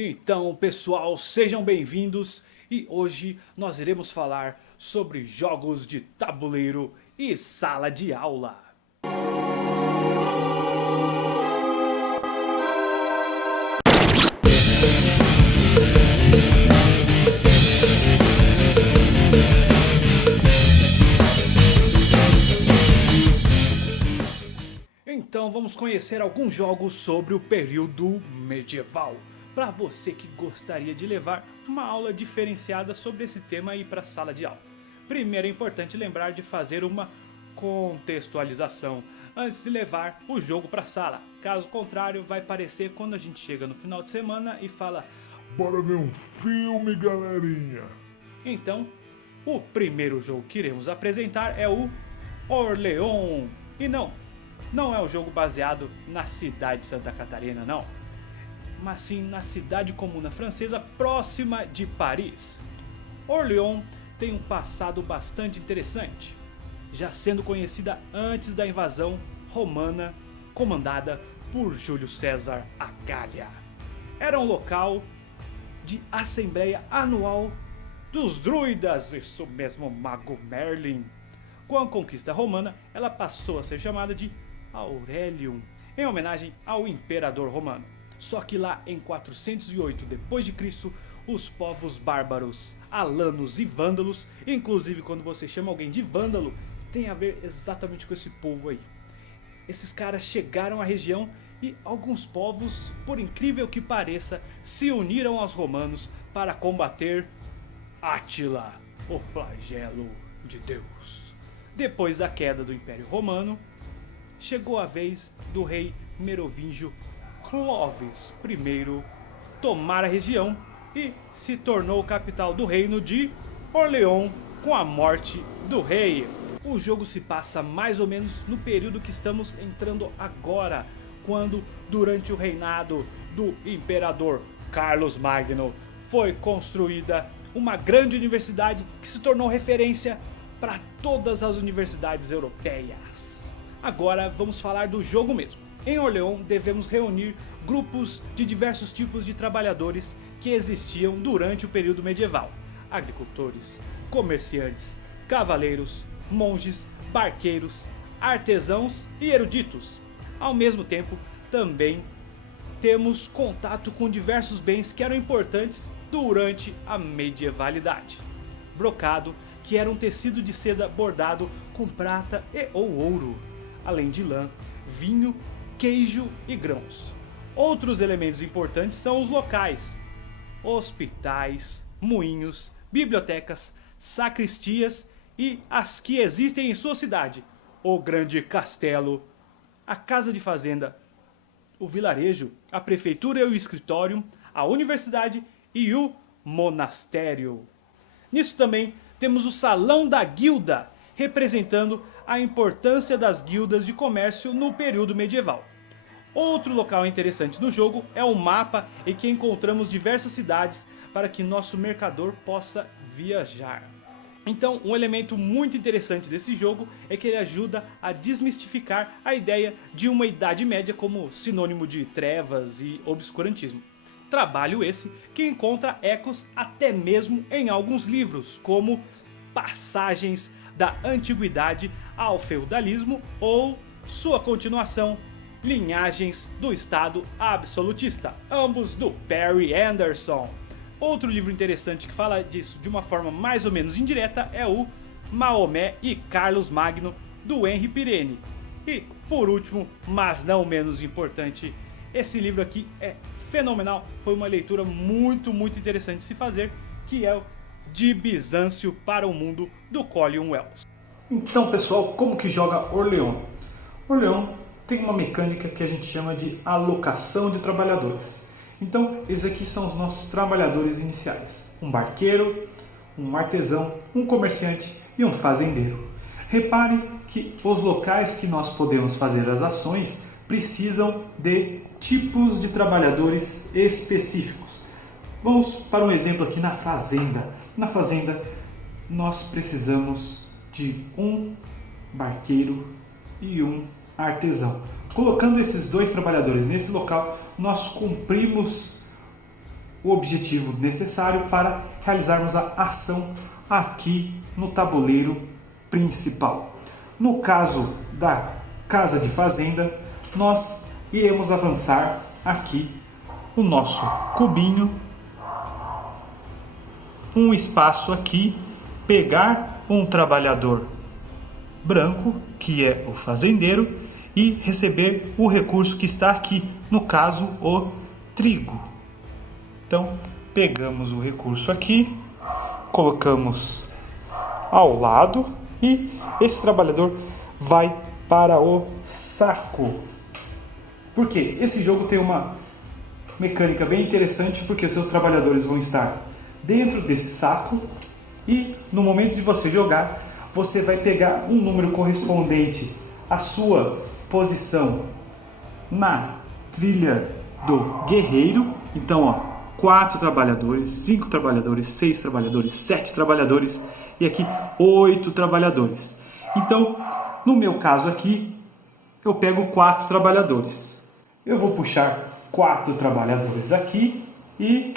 Então, pessoal, sejam bem-vindos e hoje nós iremos falar sobre jogos de tabuleiro e sala de aula. Então vamos conhecer alguns jogos sobre o período medieval, para você que gostaria de levar uma aula diferenciada sobre esse tema e ir para a sala de aula. Primeiro é importante lembrar de fazer uma contextualização antes de levar o jogo para a sala. Caso contrário, vai parecer quando a gente chega no final de semana e fala: bora ver um filme, galerinha! Então, o primeiro jogo que iremos apresentar é o Orléans. E não é um jogo baseado na cidade de Santa Catarina, não, mas sim na cidade comuna francesa próxima de Paris. Orléans tem um passado bastante interessante, já sendo conhecida antes da invasão romana comandada por Júlio César a Gália. Era um local de assembleia anual dos druidas, isso mesmo, Mago Merlin. Com a conquista romana, ela passou a ser chamada de Aurelium, em homenagem ao imperador romano. Só que lá em 408 d.C., os povos bárbaros, alanos e vândalos, inclusive quando você chama alguém de vândalo, tem a ver exatamente com esse povo aí. Esses caras chegaram à região e alguns povos, por incrível que pareça, se uniram aos romanos para combater Átila, o flagelo de Deus. Depois da queda do Império Romano, chegou a vez do rei merovingio Clovis I tomar a região e se tornou capital do reino de Orléans com a morte do rei. O jogo se passa mais ou menos no período que estamos entrando agora, quando, durante o reinado do imperador Carlos Magno, foi construída uma grande universidade que se tornou referência para todas as universidades europeias. Agora vamos falar do jogo mesmo. Em Orléans devemos reunir grupos de diversos tipos de trabalhadores que existiam durante o período medieval: agricultores, comerciantes, cavaleiros, monges, barqueiros, artesãos e eruditos. Ao mesmo tempo, também temos contato com diversos bens que eram importantes durante a medievalidade: brocado, que era um tecido de seda bordado com prata e ou ouro, além de lã, vinho, queijo e grãos. Outros elementos importantes são os locais: hospitais, moinhos, bibliotecas, sacristias e as que existem em sua cidade: o grande castelo, a casa de fazenda, o vilarejo, a prefeitura e o escritório, a universidade e o monastério. Nisso também temos o salão da guilda, representando a importância das guildas de comércio no período medieval. Outro local interessante no jogo é o mapa, em que encontramos diversas cidades para que nosso mercador possa viajar. Então, um elemento muito interessante desse jogo é que ele ajuda a desmistificar a ideia de uma Idade Média como sinônimo de trevas e obscurantismo. Trabalho esse que encontra ecos até mesmo em alguns livros, como Passagens da Antiguidade ao Feudalismo ou sua continuação, Linhagens do Estado Absolutista, ambos do Perry Anderson. Outro livro interessante que fala disso de uma forma mais ou menos indireta é o Maomé e Carlos Magno, do Henri Pirenne. E por último, mas não menos importante, esse livro aqui é fenomenal, foi uma leitura muito interessante de se fazer, que é o De Bizâncio para o Mundo, do Colin Wells. Então, pessoal, como que joga Orléans? Orléans tem uma mecânica que a gente chama de alocação de trabalhadores. Então, esses aqui são os nossos trabalhadores iniciais: um barqueiro, um artesão, um comerciante e um fazendeiro. Repare que os locais que nós podemos fazer as ações precisam de tipos de trabalhadores específicos. Vamos para um exemplo aqui na fazenda. Na fazenda nós precisamos de um barqueiro e um artesão. Colocando esses dois trabalhadores nesse local, nós cumprimos o objetivo necessário para realizarmos a ação aqui no tabuleiro principal. No caso da casa de fazenda, nós iremos avançar aqui o nosso cubinho, um espaço aqui, pegar um trabalhador branco, que é o fazendeiro, e receber o recurso que está aqui, no caso o trigo. Então pegamos o recurso aqui, colocamos ao lado e esse trabalhador vai para o saco. Por quê? Esse jogo tem uma mecânica bem interessante, porque os seus trabalhadores vão estar dentro desse saco e no momento de você jogar, você vai pegar um número correspondente à sua posição na trilha do guerreiro. Então, ó, 4 trabalhadores, 5 trabalhadores, 6 trabalhadores, 7 trabalhadores e aqui 8 trabalhadores. Então, no meu caso aqui, eu pego 4 trabalhadores. Eu vou puxar 4 trabalhadores aqui e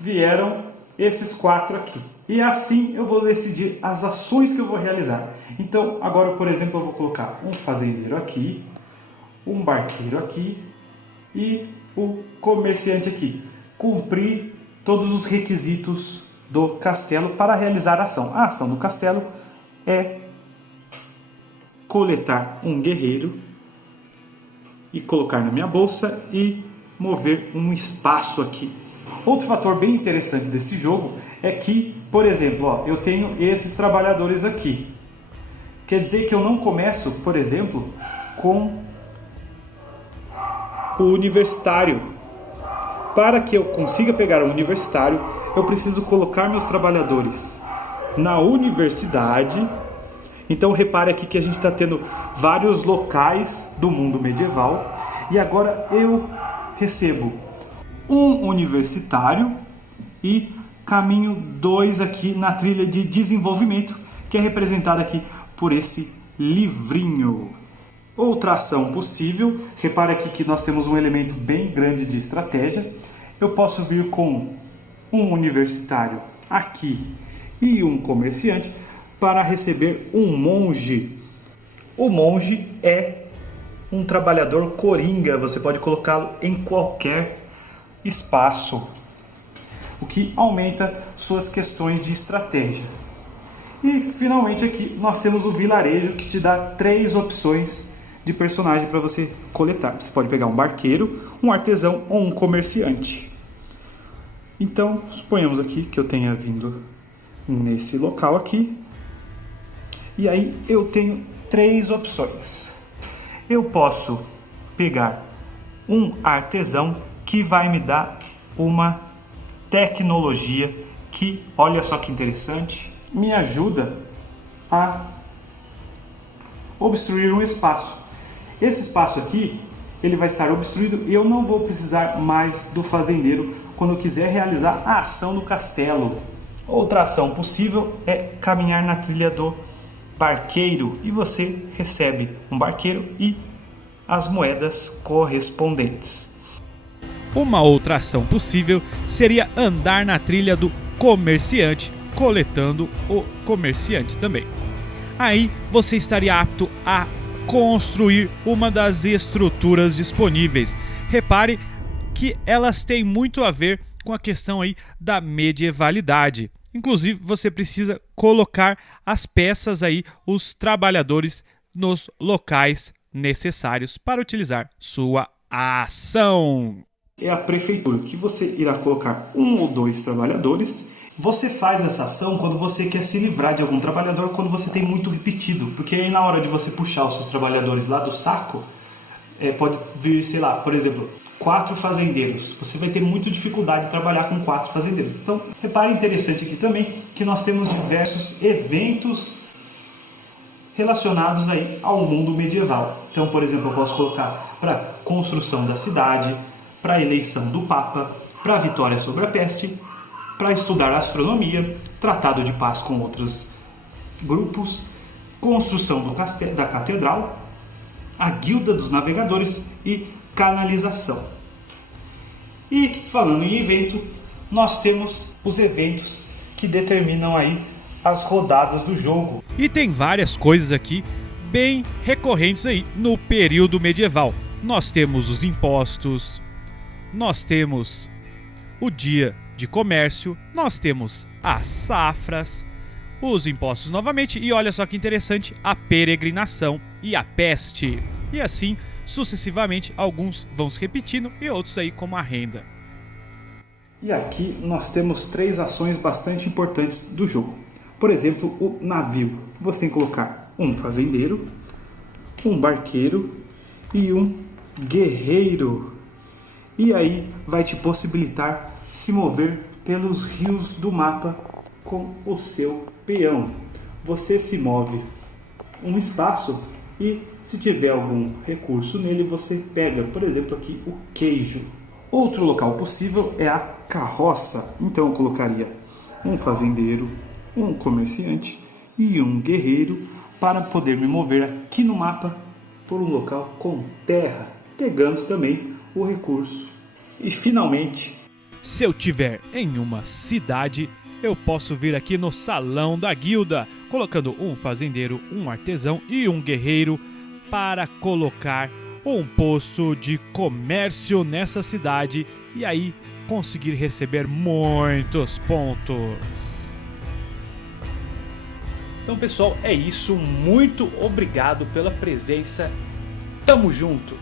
vieram esses 4 aqui. E assim eu vou decidir as ações que eu vou realizar. Então, agora, por exemplo, eu vou colocar um fazendeiro aqui, um barqueiro aqui e o comerciante aqui. Cumprir todos os requisitos do castelo para realizar a ação. A ação do castelo é coletar um guerreiro e colocar na minha bolsa e mover um espaço aqui. Outro fator bem interessante desse jogo é que, por exemplo, ó, eu tenho esses trabalhadores aqui. Quer dizer que eu não começo, por exemplo, com o universitário. Para que eu consiga pegar o universitário, eu preciso colocar meus trabalhadores na universidade. Então repare aqui que a gente está tendo vários locais do mundo medieval. E agora eu recebo um universitário e caminho 2 aqui na trilha de desenvolvimento, que é representada aqui por esse livrinho. Outra ação possível, repare aqui que nós temos um elemento bem grande de estratégia. Eu posso vir com um universitário aqui e um comerciante para receber um monge. O monge é um trabalhador coringa, você pode colocá-lo em qualquer espaço, o que aumenta suas questões de estratégia. E finalmente aqui nós temos o vilarejo, que te dá 3 opções de personagem para você coletar. Você pode pegar um barqueiro, um artesão ou um comerciante. Então, suponhamos aqui que eu tenha vindo nesse local aqui. E aí eu tenho 3 opções. Eu posso pegar um artesão que vai me dar uma tecnologia que, olha só que interessante, me ajuda a obstruir um espaço. Esse espaço aqui, ele vai estar obstruído e eu não vou precisar mais do fazendeiro quando eu quiser realizar a ação no castelo. Outra ação possível é caminhar na trilha do barqueiro e você recebe um barqueiro e as moedas correspondentes. Uma outra ação possível seria andar na trilha do comerciante, coletando o comerciante também. Aí você estaria apto a construir uma das estruturas disponíveis. Repare que elas têm muito a ver com a questão aí da medievalidade. Inclusive, você precisa colocar as peças aí, os trabalhadores, nos locais necessários para utilizar sua ação. É a prefeitura que você irá colocar 1 ou 2 trabalhadores. Você faz essa ação quando você quer se livrar de algum trabalhador, quando você tem muito repetido, porque aí na hora de você puxar os seus trabalhadores lá do saco, pode vir, sei lá, por exemplo, 4 fazendeiros. Você vai ter muita dificuldade de trabalhar com 4 fazendeiros. Então, repare interessante aqui também que nós temos diversos eventos relacionados aí ao mundo medieval. Então, por exemplo, eu posso colocar para construção da cidade, para a eleição do Papa, para a vitória sobre a peste, para estudar astronomia, tratado de paz com outros grupos, construção da catedral, a guilda dos navegadores e canalização. E falando em evento, nós temos os eventos que determinam aí as rodadas do jogo. E tem várias coisas aqui bem recorrentes aí no período medieval. Nós temos os impostos, nós temos o dia de comércio, nós temos as safras, os impostos novamente e olha só que interessante, a peregrinação e a peste. E assim sucessivamente, alguns vão se repetindo e outros aí como a renda. E aqui nós temos 3 ações bastante importantes do jogo. Por exemplo, o navio. Você tem que colocar um fazendeiro, um barqueiro e um guerreiro. E aí vai te possibilitar se mover pelos rios do mapa com o seu peão. Você se move um espaço e se tiver algum recurso nele você pega, por exemplo aqui o queijo. Outro local possível é a carroça. Então eu colocaria um fazendeiro, um comerciante e um guerreiro para poder me mover aqui no mapa por um local com terra, pegando também o recurso. E finalmente, se eu tiver em uma cidade, eu posso vir aqui no salão da guilda, colocando um fazendeiro, um artesão e um guerreiro para colocar um posto de comércio nessa cidade e aí conseguir receber muitos pontos. Então pessoal, é isso. Muito obrigado pela presença. Tamo junto!